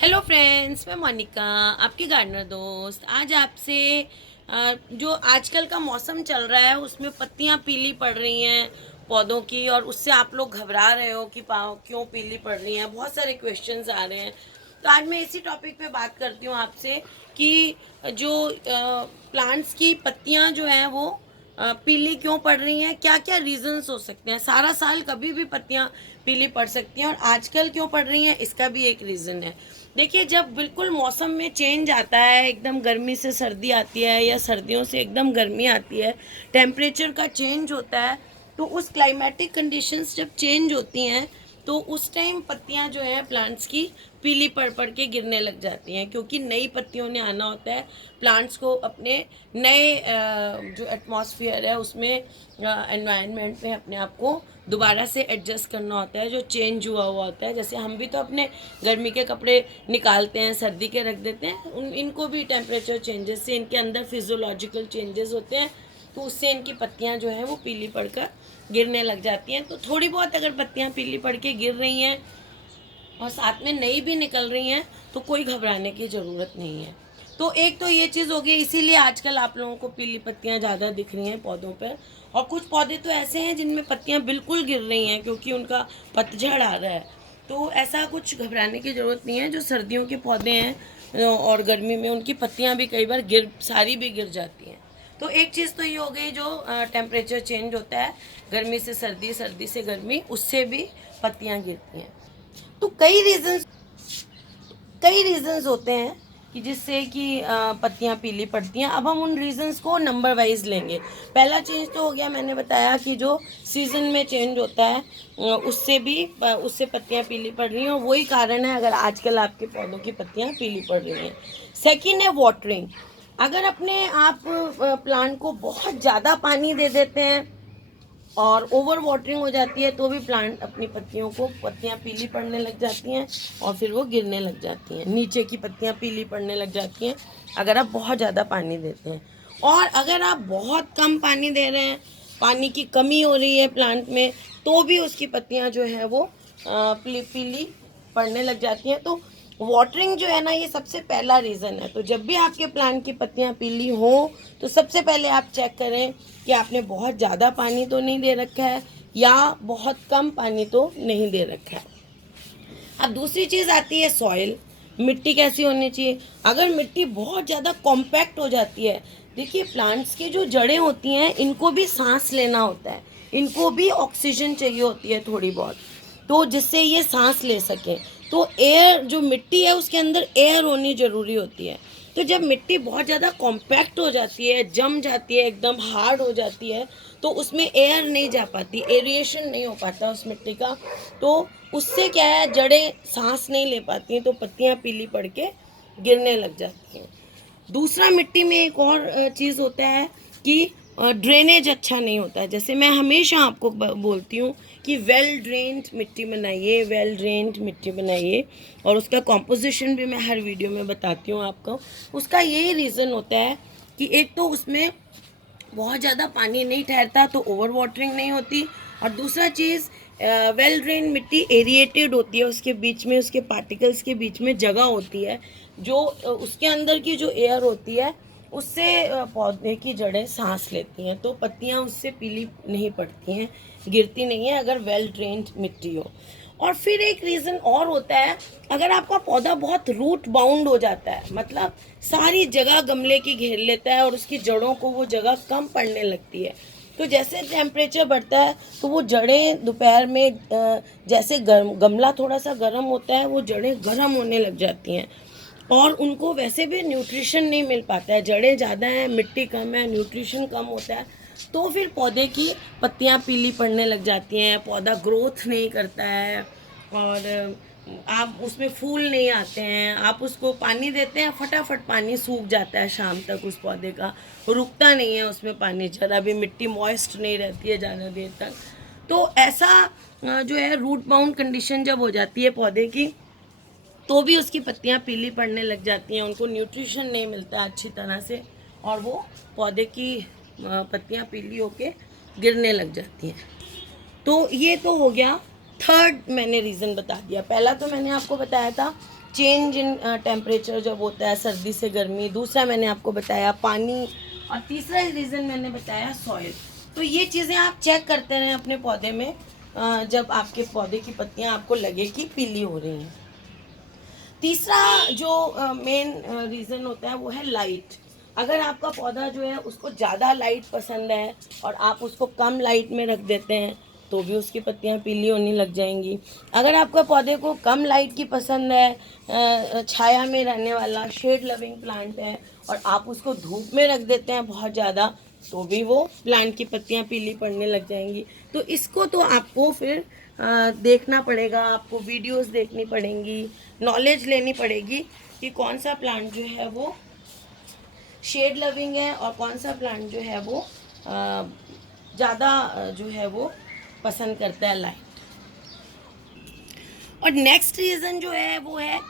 Hello friends, मैं मोनिका, आपकी gardener दोस्त। आज आपसे जो आजकल का मौसम चल रहा है उसमें पत्तियां पीली पड़ रही हैं पौधों की, और उससे आप लोग घबरा रहे हो कि क्यों पीली पड़ रही हैं। बहुत सारे क्वेश्चंस आ रहे हैं। तो आज मैं इसी टॉपिक पे बात करती हूँ आपसे कि जो प्लांट्स की पत्तियां जो हैं वो पीली क्यों पड़ रही हैं, क्या क्या रीजंस हो सकते हैं। सारा साल कभी भी पत्तियां पीली पड़ सकती हैं, और आजकल क्यों पड़ रही हैं इसका भी एक रीज़न है। देखिए, जब बिल्कुल मौसम में चेंज आता है, एकदम गर्मी से सर्दी आती है या सर्दियों से एकदम गर्मी आती है, टेम्परेचर का चेंज होता है, तो उस क्लाइमेटिक कंडीशंस जब चेंज होती हैं तो उस टाइम पत्तियां जो है प्लांट्स की पीली पड़ पड़ के गिरने लग जाती हैं, क्योंकि नई पत्तियों ने आना होता है। प्लांट्स को अपने नए जो एटमॉस्फेयर है उसमें, एनवायरनमेंट में अपने आप को दोबारा से एडजस्ट करना होता है, जो चेंज हुआ हुआ होता है। जैसे हम भी तो अपने गर्मी के कपड़े निकालते हैं, सर्दी के रख देते हैं, इनको भी टेम्परेचर चेंजेस से इनके अंदर फिजियोलॉजिकल चेंजेस होते हैं, तो उससे इनकी पत्तियां जो हैं वो पीली पड़कर गिरने लग जाती हैं। तो थोड़ी बहुत अगर पत्तियां पीली पड़ के गिर रही हैं और साथ में नई भी निकल रही हैं तो कोई घबराने की ज़रूरत नहीं है। तो एक तो ये चीज़ हो गई, इसीलिए आजकल आप लोगों को पीली पत्तियां ज़्यादा दिख रही हैं पौधों पर। और कुछ पौधे तो ऐसे हैं जिनमें पत्तियां बिल्कुल गिर रही हैं क्योंकि उनका पतझड़ आ रहा है। तो ऐसा कुछ घबराने की ज़रूरत नहीं है। जो सर्दियों के पौधे हैं और गर्मी में उनकी पत्तियां भी कई बार सारी भी गिर जाती हैं। तो एक चीज़ तो ये हो गई, जो टेम्परेचर चेंज होता है, गर्मी से सर्दी, सर्दी से गर्मी, उससे भी पत्तियां गिरती हैं। तो कई रीजंस होते हैं कि जिससे कि पत्तियां पीली पड़ती हैं। अब हम उन रीजंस को नंबर वाइज लेंगे। पहला चेंज तो हो गया, मैंने बताया कि जो सीजन में चेंज होता है उससे पत्तियां पीली पड़ रही हैं, और वही कारण है अगर आजकल आपके पौधों की पत्तियां पीली पड़ रही हैं। सेकंड है वाटरिंग। अगर अपने आप प्लांट को बहुत ज़्यादा पानी दे देते हैं और ओवर वाटरिंग हो जाती है तो भी प्लांट अपनी पत्तियां पीली पड़ने लग जाती हैं और फिर वो गिरने लग जाती हैं। नीचे की पत्तियां पीली पड़ने लग जाती हैं अगर आप बहुत ज़्यादा पानी देते हैं। और अगर आप बहुत कम पानी दे रहे हैं, पानी की कमी हो रही है प्लांट में, तो भी उसकी पत्तियां जो है वो पीली पड़ने लग जाती हैं। तो वाटरिंग जो है ना, ये सबसे पहला रीज़न है। तो जब भी आपके प्लांट की पत्तियां पीली हो तो सबसे पहले आप चेक करें कि आपने बहुत ज़्यादा पानी तो नहीं दे रखा है या बहुत कम पानी तो नहीं दे रखा है। अब दूसरी चीज़ आती है सॉइल। मिट्टी कैसी होनी चाहिए। अगर मिट्टी बहुत ज़्यादा कॉम्पैक्ट हो जाती है, देखिए प्लांट्स की जो जड़ें होती हैं इनको भी सांस लेना होता है, इनको भी ऑक्सीजन चाहिए होती है थोड़ी बहुत, तो जिससे ये सांस ले सकें। तो एयर, जो मिट्टी है उसके अंदर एयर होनी ज़रूरी होती है। तो जब मिट्टी बहुत ज़्यादा कॉम्पैक्ट हो जाती है, जम जाती है, एकदम हार्ड हो जाती है, तो उसमें एयर नहीं जा पाती, एरिएशन नहीं हो पाता उस मिट्टी का। तो उससे क्या है, जड़ें सांस नहीं ले पाती हैं, तो पत्तियां पीली पड़ के गिरने लग जाती हैं। दूसरा, मिट्टी में एक और चीज़ होता है कि ड्रेनेज अच्छा नहीं होता है। जैसे मैं हमेशा आपको बोलती हूँ कि वेल ड्रेन्ड मिट्टी बनाइए, वेल ड्रेन्ड मिट्टी बनाइए, और उसका कॉम्पोजिशन भी मैं हर वीडियो में बताती हूँ आपको। उसका यही रीज़न होता है कि एक तो उसमें बहुत ज़्यादा पानी नहीं ठहरता तो ओवर वाटरिंग नहीं होती, और दूसरा चीज़, वेल ड्रेन मिट्टी एरिएटेड होती है, उसके बीच में, उसके पार्टिकल्स के बीच में जगह होती है, जो उसके अंदर की जो एयर होती है उससे पौधे की जड़ें सांस लेती हैं, तो पत्तियां उससे पीली नहीं पड़ती हैं, गिरती नहीं है अगर वेल ड्रेन्ड मिट्टी हो। और फिर एक रीज़न और होता है, अगर आपका पौधा बहुत रूट बाउंड हो जाता है, मतलब सारी जगह गमले की घेर लेता है और उसकी जड़ों को वो जगह कम पड़ने लगती है, तो जैसे टेम्परेचर बढ़ता है तो वो जड़ें दोपहर में, जैसे गमला थोड़ा सा गर्म होता है, वो जड़ें गर्म होने लग जाती हैं और उनको वैसे भी न्यूट्रिशन नहीं मिल पाता है। जड़ें ज़्यादा हैं, मिट्टी कम है, न्यूट्रिशन कम होता है, तो फिर पौधे की पत्तियां पीली पड़ने लग जाती हैं, पौधा ग्रोथ नहीं करता है, और आप उसमें फूल नहीं आते हैं। आप उसको पानी देते हैं, फटाफट पानी सूख जाता है शाम तक, उस पौधे का रुकता नहीं है उसमें पानी, जरा भी मिट्टी मॉइस्ट नहीं रहती है ज़्यादा देर तक। तो ऐसा जो है, रूट बाउंड कंडीशन जब हो जाती है पौधे की, तो भी उसकी पत्तियां पीली पड़ने लग जाती हैं, उनको न्यूट्रिशन नहीं मिलता अच्छी तरह से, और वो पौधे की पत्तियां पीली होके गिरने लग जाती हैं। तो ये तो हो गया, थर्ड मैंने रीज़न बता दिया। पहला तो मैंने आपको बताया था चेंज इन टेम्परेचर जब होता है, सर्दी से गर्मी, दूसरा मैंने आपको बताया पानी, और तीसरा रीज़न मैंने बताया सॉइल। तो ये चीज़ें आप चेक करते रहें अपने पौधे में, जब आपके पौधे की पत्तियां आपको लगे कि पीली हो रही हैं। तीसरा जो मेन रीज़न होता है वो है लाइट। अगर आपका पौधा जो है उसको ज़्यादा लाइट पसंद है और आप उसको कम लाइट में रख देते हैं तो भी उसकी पत्तियां पीली होने लग जाएंगी। अगर आपका पौधे को कम लाइट की पसंद है, छाया में रहने वाला शेड लविंग प्लांट है, और आप उसको धूप में रख देते हैं बहुत ज़्यादा, तो भी वो प्लांट की पत्तियां पीली पड़ने लग जाएंगी। तो इसको तो आपको फिर देखना पड़ेगा, आपको वीडियोस देखनी पड़ेंगी, नॉलेज लेनी पड़ेगी कि कौन सा प्लांट जो है वो शेड लविंग है और कौन सा प्लांट जो है वो ज़्यादा जो है वो पसंद करता है लाइट। और नेक्स्ट रीज़न जो है वो है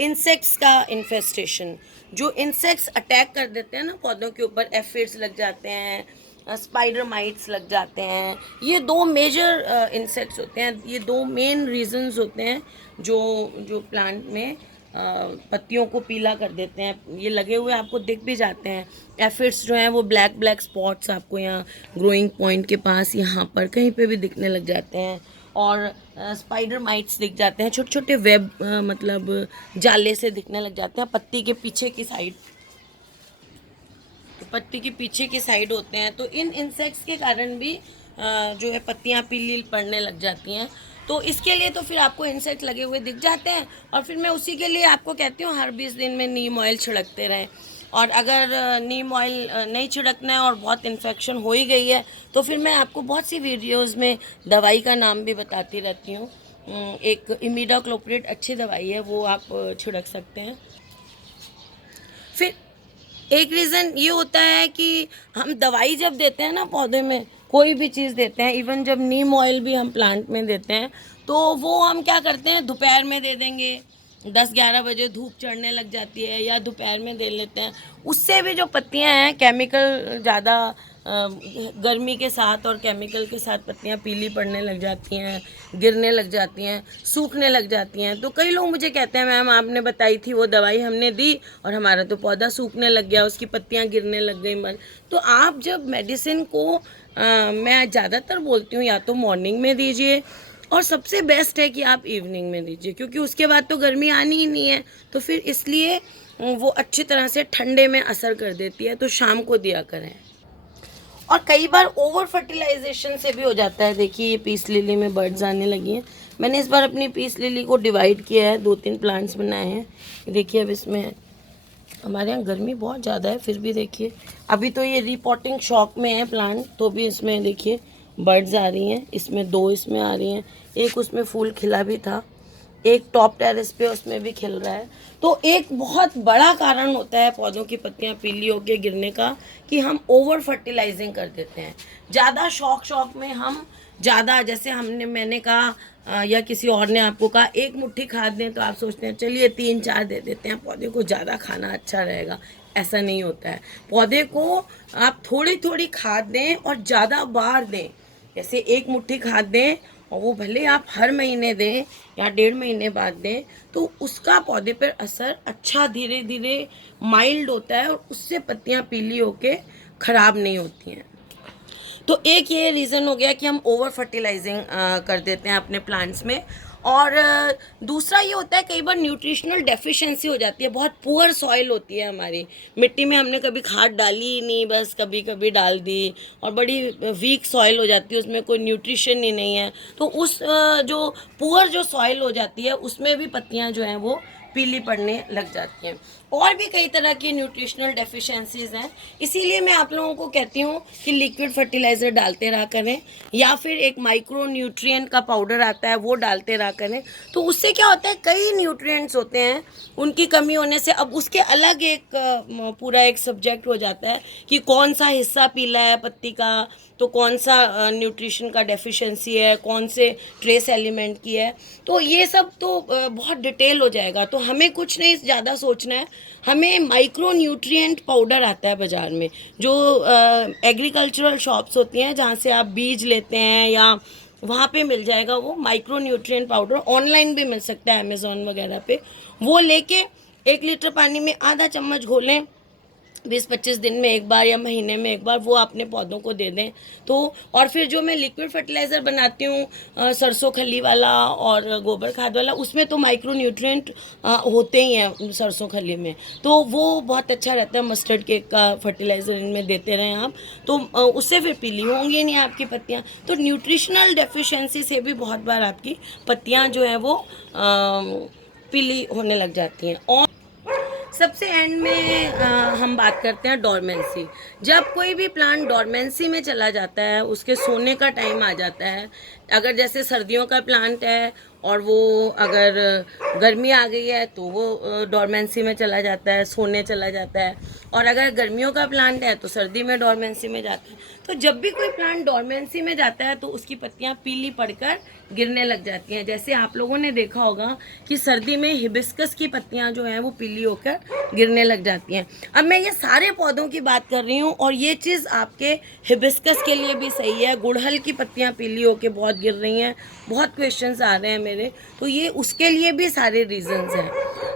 इंसेक्ट्स का इन्फेस्टेशन। जो इंसेक्ट्स अटैक कर देते हैं ना पौधों के ऊपर, एफिड्स लग जाते हैं, स्पाइडर माइट्स लग जाते हैं, ये दो मेजर इंसेक्ट्स होते हैं, ये दो मेन रीजंस होते हैं जो जो प्लांट में पत्तियों को पीला कर देते हैं। ये लगे हुए आपको दिख भी जाते हैं। एफिड्स जो हैं वो ब्लैक ब्लैक स्पॉट्स आपको यहाँ ग्रोइंग पॉइंट के पास, यहाँ पर कहीं पे भी दिखने लग जाते हैं। और स्पाइडर माइट्स दिख जाते हैं, छोटे छोटे वेब मतलब जाले से दिखने लग जाते हैं पत्ती के पीछे की साइड, पत्ती के पीछे की साइड होते हैं। तो इन इंसेक्ट्स के कारण भी जो है पत्तियाँ पीली पड़ने लग जाती हैं। तो इसके लिए तो फिर आपको इंसेक्ट लगे हुए दिख जाते हैं, और फिर मैं उसी के लिए आपको कहती हूँ हर 20 दिन में नीम ऑयल छिड़कते रहें। और अगर नीम ऑयल नहीं छिड़कना है और बहुत इन्फेक्शन हो ही गई है तो फिर मैं आपको बहुत सी वीडियोस में दवाई का नाम भी बताती रहती हूँ। एक इमिडाक्लोप्रिड अच्छी दवाई है, वो आप छिड़क सकते हैं। फिर एक रीज़न ये होता है कि हम दवाई जब देते हैं ना पौधे में, कोई भी चीज़ देते हैं, इवन जब नीम ऑयल भी हम प्लांट में देते हैं तो वो हम क्या करते हैं दोपहर में दे देंगे, 10-11 बजे धूप चढ़ने लग जाती है, या दोपहर में दे लेते हैं। उससे भी जो पत्तियां हैं केमिकल ज़्यादा गर्मी के साथ और केमिकल के साथ पत्तियां पीली पड़ने लग जाती हैं, गिरने लग जाती हैं, सूखने लग जाती हैं। तो कई लोग मुझे कहते हैं मैम आपने बताई थी वो दवाई हमने दी और हमारा तो पौधा सूखने लग गया, उसकी पत्तियां गिरने लग गई मर। तो आप जब मेडिसिन को मैं ज़्यादातर बोलती हूँ या तो मॉर्निंग में दीजिए, और सबसे बेस्ट है कि आप इवनिंग में दीजिए, क्योंकि उसके बाद तो गर्मी आनी ही नहीं है। तो फिर इसलिए वो अच्छी तरह से ठंडे में असर कर देती है, तो शाम को दिया करें। और कई बार ओवर फर्टिलाइजेशन से भी हो जाता है। देखिए ये पीस लिली में बर्ड्स आने लगी हैं। मैंने इस बार अपनी पीस लिली को डिवाइड किया है, 2-3 प्लांट्स बनाए हैं। देखिए अब इसमें हमारे यहाँ गर्मी बहुत ज़्यादा है, फिर भी देखिए अभी तो ये रिपोर्टिंग शॉक में है प्लांट, तो भी इसमें देखिए बर्ड्स आ रही हैं। इसमें 2 इसमें आ रही हैं, एक उसमें फूल खिला भी था, एक टॉप टेरेस पे उसमें भी खिल रहा है। तो एक बहुत बड़ा कारण होता है पौधों की पत्तियां पीली होकर गिरने का कि हम ओवर फर्टिलाइजिंग कर देते हैं। ज़्यादा शौक में हम ज़्यादा, जैसे मैंने कहा या किसी और ने आपको कहा 1 मुट्ठी खाद दें, तो आप सोचते हैं चलिए 3-4 दे देते हैं, पौधे को ज़्यादा खाना अच्छा रहेगा। ऐसा नहीं होता है। पौधे को आप थोड़ी थोड़ी खाद दें और ज़्यादा बार दें। जैसे 1 मुट्ठी खाद दें और वो भले आप हर महीने दें या 1.5 महीने बाद दें, तो उसका पौधे पर असर अच्छा धीरे धीरे माइल्ड होता है और उससे पत्तियां पीली होके ख़राब नहीं होती हैं। तो एक ये रीज़न हो गया कि हम ओवर फर्टिलाइजिंग कर देते हैं अपने प्लांट्स में। और दूसरा ये होता है कई बार न्यूट्रिशनल डेफिशिएंसी हो जाती है, बहुत पुअर सॉइल होती है हमारी मिट्टी में, हमने कभी खाद डाली ही नहीं, बस कभी कभी डाल दी, और बड़ी वीक सॉइल हो जाती है, उसमें कोई न्यूट्रिशन ही नहीं है। तो उस जो पुअर जो सॉइल हो जाती है उसमें भी पत्तियां जो हैं वो पीली पड़ने लग जाती हैं। और भी कई तरह की न्यूट्रिशनल डेफिशिएंसीज हैं, इसीलिए मैं आप लोगों को कहती हूँ कि लिक्विड फर्टिलाइज़र डालते रहा करें, या फिर एक माइक्रो न्यूट्रिएंट का पाउडर आता है वो डालते रहा करें। तो उससे क्या होता है, कई न्यूट्रिएंट्स होते हैं, उनकी कमी होने से अब उसके अलग एक पूरा एक सब्जेक्ट हो जाता है कि कौन सा हिस्सा पीला है पत्ती का, तो कौन सा न्यूट्रिशन का डेफिशिएंसी है, कौन से ट्रेस एलिमेंट की है। तो ये सब तो बहुत डिटेल हो जाएगा, तो हमें कुछ नहीं ज़्यादा सोचना है। हमें माइक्रो न्यूट्रिएंट पाउडर आता है बाज़ार में, जो एग्रीकल्चरल शॉप्स होती हैं जहाँ से आप बीज लेते हैं या वहाँ पे मिल जाएगा वो माइक्रो न्यूट्रिएंट पाउडर, ऑनलाइन भी मिल सकता है अमेज़ॉन वगैरह पे। वो लेके 1 लीटर पानी में आधा चम्मच घोलें, 20-25 दिन में एक बार या महीने में एक बार, वो अपने पौधों को दे दें। तो और फिर जो मैं लिक्विड फर्टिलाइज़र बनाती हूँ सरसों खली वाला और गोबर खाद वाला, उसमें तो माइक्रो न्यूट्रिएंट होते ही हैं सरसों खली में, तो वो बहुत अच्छा रहता है। मस्टर्ड केक का फर्टिलाइज़र इनमें देते रहें आप, तो उससे फिर पीली होंगी नहीं आपकी पत्तियाँ। तो न्यूट्रिशनल डेफिशिएंसी से भी बहुत बार आपकी पत्तियाँ जो है वो पीली होने लग जाती हैं। और सबसे एंड में हम बात करते हैं डोरमेंसी। जब कोई भी प्लांट डोरमेंसी में चला जाता है, उसके सोने का टाइम आ जाता है। अगर जैसे सर्दियों का प्लांट है और वो अगर गर्मी आ गई है तो वो डोरमेंसी में चला जाता है, सोने चला जाता है। और अगर गर्मियों का प्लांट है तो सर्दी में डोरमेंसी में जाता है। तो जब भी कोई प्लांट डोरमेंसी में जाता है तो उसकी पत्तियां पीली पड़कर गिरने लग जाती हैं। जैसे आप लोगों ने देखा होगा कि सर्दी में हिबिस्कस की पत्तियां जो हैं वो पीली होकर गिरने लग जाती हैं। अब मैं ये सारे पौधों की बात कर रही हूँ और ये चीज़ आपके हिबिस्कस के लिए भी सही है। गुड़हल की पत्तियां पीली होकर बहुत गिर रही हैं, बहुत क्वेश्चंस आ रहे हैं मेरे, तो ये उसके लिए भी सारे रीजंस हैं।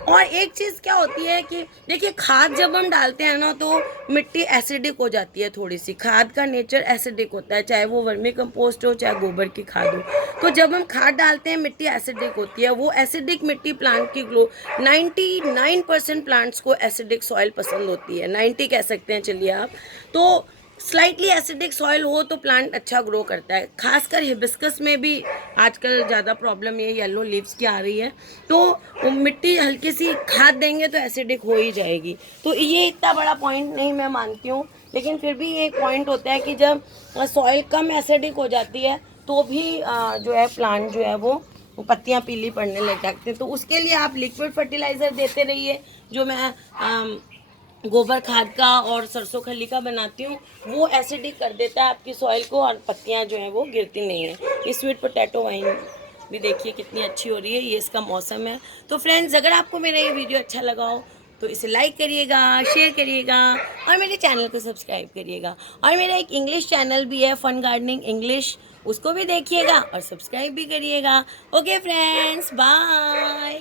और एक चीज़ क्या होती है कि देखिए, खाद जब हम डालते हैं ना तो मिट्टी एसिडिक हो जाती है थोड़ी सी। खाद का नेचर एसिडिक होता है, चाहे वो वर्मी कंपोस्ट हो चाहे गोबर की खाद हो। तो जब हम खाद डालते हैं मिट्टी एसिडिक होती है। वो एसिडिक मिट्टी प्लांट की ग्रो 99% प्लांट्स को एसिडिक सॉइल पसंद होती है, 90 कह सकते हैं चलिए आप। तो स्लाइटली एसिडिक सॉइल हो तो प्लांट अच्छा ग्रो करता है। खासकर हिबिस्कस में भी आजकल ज़्यादा प्रॉब्लम ये येलो लीव्स की आ रही है। तो मिट्टी हल्की सी खाद देंगे तो एसिडिक हो ही जाएगी। तो ये इतना बड़ा पॉइंट नहीं मैं मानती हूँ, लेकिन फिर भी एक पॉइंट होता है कि जब सॉइल कम एसिडिक हो जाती है तो भी जो है प्लांट जो है वो पत्तियाँ पीली पड़ने लग जाती हैं। तो उसके लिए आप लिक्विड फर्टिलाइज़र देते रहिए। जो मैं गोबर खाद का और सरसों खली का बनाती हूँ, वो एसिडिक कर देता है आपकी सॉइल को और पत्तियाँ जो हैं वो गिरती नहीं हैं। ये स्वीट पोटैटो वाइन भी देखिए कितनी अच्छी हो रही है, ये इसका मौसम है। तो फ्रेंड्स, अगर आपको मेरा ये वीडियो अच्छा लगा हो तो इसे लाइक करिएगा, शेयर करिएगा और मेरे चैनल को सब्सक्राइब करिएगा। और मेरा एक इंग्लिश चैनल भी है, फन गार्डनिंग इंग्लिश, उसको भी देखिएगा और सब्सक्राइब भी करिएगा। Okay friends, bye.